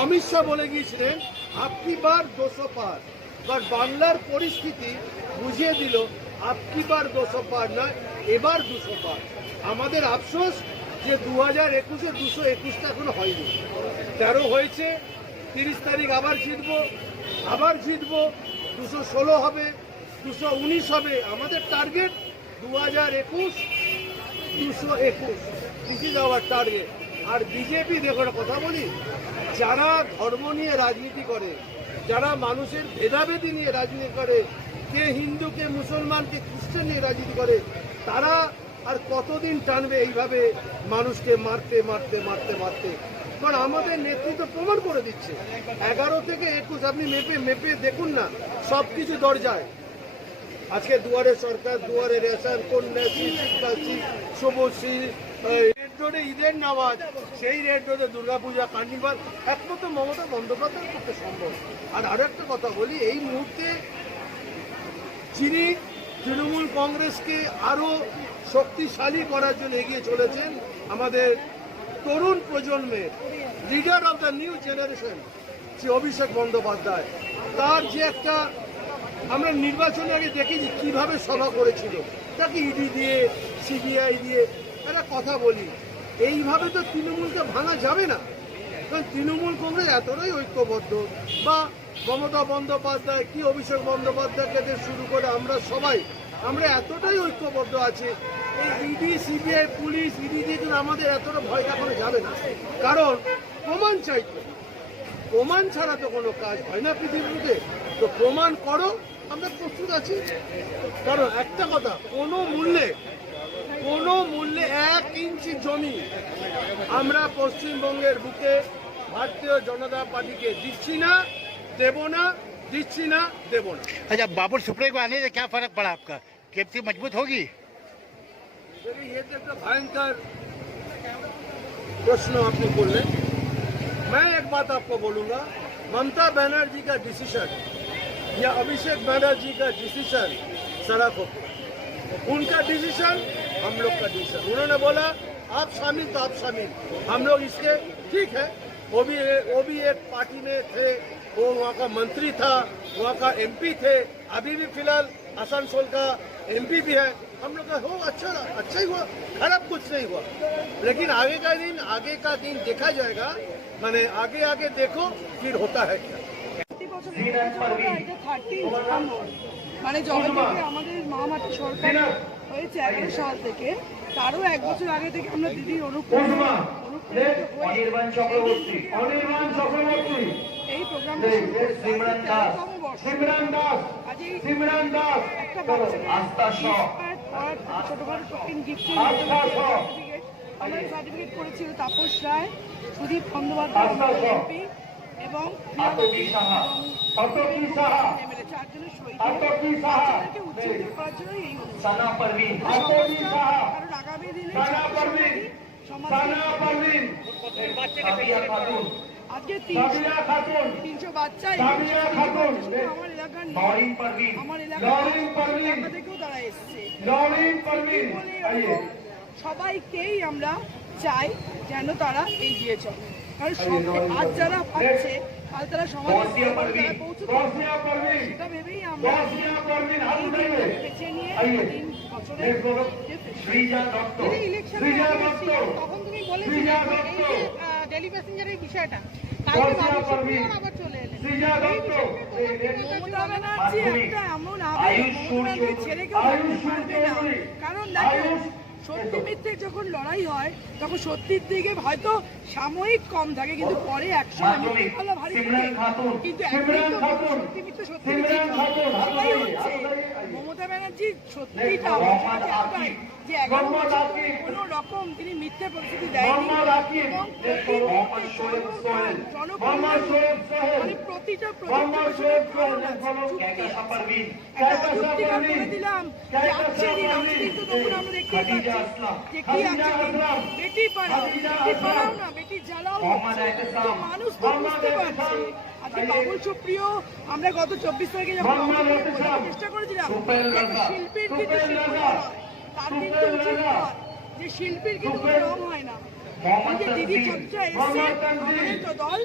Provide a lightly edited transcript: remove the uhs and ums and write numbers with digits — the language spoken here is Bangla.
অমিত শাহ বলে গিয়েছিলেন আপকি বার 200 পার, বাট বাংলার পরিস্থিতি বুঝিয়ে দিল আপকি বার 200 পার নয়, এবার 200 পার। আমাদের আফসোস যে 2021-এ 221টা এখনো হয়নি। 13 হয়েছে, 30 তারিখ আবার জিতবো, 216 হবে, 219 হবে। আমাদের target 2021, 221, this is our target. আর বিজেপি, দেখো কথা বলি, যারা ধর্ম নিয়ে রাজনীতি করে, যারা মানুষের ভেদাভেদি নিয়ে রাজনীতি করে, কে হিন্দু কে মুসলমান কে খ্রিস্টান নিয়ে রাজনীতি করে, তারা আর কতদিন টানবে এইভাবে মানুষকে মারতে মারতে মারতে মারতে? কারণ আমাদের নেতৃত্ব প্রমাণ করে দিচ্ছে 11 থেকে 21 আপনি মেপে দেখুন না, সবকিছু দরজায়। আজকে দুয়ারে সরকার, দুয়ারে রেশন, কন্যাশ্রী, শিক্ষাশ্রী, শুভশ্রী, রেড রোডে ঈদের নামাজ, সেই রেড রোডে দুর্গাপূজা, কার্নিভাল, একমাত্র মমতা বন্দ্যোপাধ্যায়ের পক্ষে সম্ভব। আর আরো একটা কথা বলি, এই মুহূর্তে যিনি তৃণমূল কংগ্রেসকে আরো শক্তিশালী করার জন্য এগিয়ে চলেছেন, আমাদের তরুণ প্রজন্মের leader of the new generation, যে অভিষেক বন্দ্যোপাধ্যায়, তার যে একটা, আমরা নির্বাচনে আগে দেখেছি কিভাবে সভা করেছিল, তাকে ইডি দিয়ে সিবিআই দিয়ে। একটা কথা বলি, এইভাবে তো তৃণমূলকে ভাঙা যাবে না, কারণ তৃণমূল কংগ্রেস এতটাই ঐক্যবদ্ধ, বা মমতা বন্দ্যোপাধ্যায় কি অভিষেক বন্দ্যোপাধ্যায়কে শুরু করে আমরা এতটাই ঐক্যবদ্ধ আছি। এই ইডি সিবিআই পুলিশ ইডি দিয়ে আমাদের এতটা ভয় দেখানো যাবে না, কারণ প্রমাণ চাইতো, প্রমাণ ছাড়া তো কোনো কাজ হয় না পৃথিবীতে। তো প্রমাণ করো, আমরা প্রস্তুত আছি। কারণ একটা কথা, কোনো মূল্যে 1 ইঞ্চি জমি আমরা পশ্চিমবঙ্গের বুকে भारतीय जनता पार्टी के दिच्छी ना, देवो ना, दिच्छी ना, देवो ना। अच्छा, बाबुल सुप्रे को आने से क्या फर्क पड़ा आपका? केपी मजबूत होगी? देखिए, ये तो एक भयंकर प्रश्न आपने बोले। मैं एक बात आपको बोलूंगा, ममता बनर्जी का डिसीजन या अभिषेक बनर्जी का डिसीजन सड़क हो, उनका डिसीजन हम लोग का डिसीजन। उन्होंने बोला आप शामिल तो आप शामिल, हम लोग इसके ठीक है। वो भी एक पार्टी में थे, वो वहाँ का मंत्री था, वहाँ का एमपी थे, अभी भी फिलहाल आसनसोल का एमपी भी है। हम लोग का हो अच्छा ही हुआ, खराब कुछ नहीं हुआ। लेकिन आगे का दिन देखा जाएगा, माने आगे देखो फिर होता है क्या। মানে যখন থেকে আমাদের মহামাটি সরকার হয়েছে 11 সাল থেকে, তারও 1 বছর আগে থেকে আমরা দিদির এই প্রোগ্রামটা ছোটখাটো টোকেন গিফটের আমরা সার্টিফিকেট করেছিল তাপস রায়, সুদীপ বন্দ্যোপাধ্যায় এমপি এবং চারজনের সই উচ্ছেদ করার জন্য এই কারণ আগামী দিনে আজকে 300 বাচ্চা আমার এলাকা থেকেও তারা এসছে। সবাইকেই আমরা চাই যেন তারা এগিয়ে চলে, কারণ আজ যারা পাচ্ছে কাল তারা সমাজে পৌঁছতে, সেটা ভেবেই আমরা বেছে নিয়ে 3 বছরের ইলেকশন। তখন তুমি বলেছিলে এই যে ডেলি প্যাসেঞ্জারের বিষয়টা, কালকে আবার চলে এলেন। মমতা ব্যানার্জি একটা এমন আবেগ, ছেড়ে কেউ পারবে না। কারণ দেখো, সত্যি মিথ্যে যখন লড়াই হয় তখন সত্যির দিকে হয়তো সাময়িক কম থাকে, কিন্তু পরে একসময় ভারী থাকে। কিন্তু সত্যি মিথ্যে সত্যি হচ্ছে মমতা ব্যানার্জির সত্যিটা যে 11 বছর কোনো রকম তিনি মিথ্যে পরিস্থিতি দেয়নি এবং জনপ্রিয় প্রতিটা করে দিলাম যে আজকে কিন্তু তখন আমরা দেখতে পাচ্ছি যে কি আছে, বেটি পড়াও না বেটি জ্বালাও, মানুষ তো বুঝতে পারছে। আজকে বাবুল সুপ্রিয়, আমরা গত 24 তারিখে যখন চেষ্টা করেছিলাম শিল্পীর কিন্তু শিল্পী হয়, তার কিন্তু উচিত নয় যে শিল্পীর কিন্তু রং হয় না। দিদি চর্চা এসে আমাদের তো দল